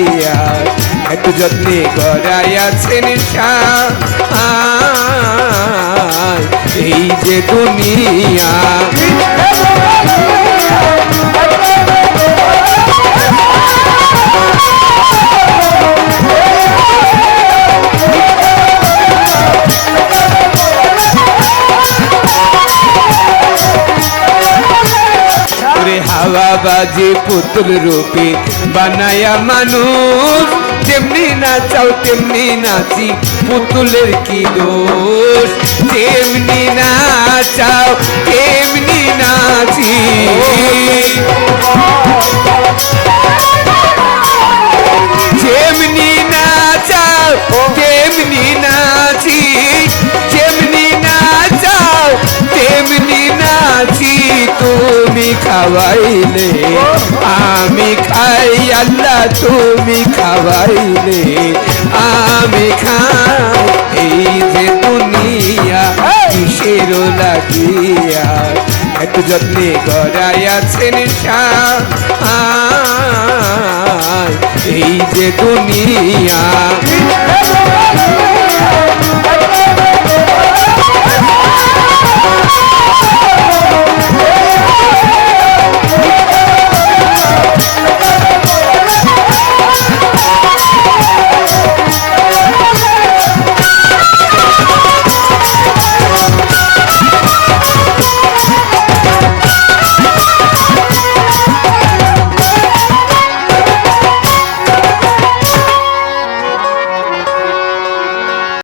দিয়া। এত যত্নে গড়াইয়াছেন এই যে দুনিয়া। ওরে পুতুল রূপে বানায়া মানুষ। যেমনি নাচাও, তেমনি নাচি, পুতুলের কি দোষ? তেমনি নাচাও, তেমনি খাওয়াইলে আমি খাই আল্লাহ তুমি খাওয়াইলে আমি খাই এই যে দুনিয়া কিসের লাগিয়া? একটু যত্নে গড়াইয়াছেন সায় এই যে দুনিয়া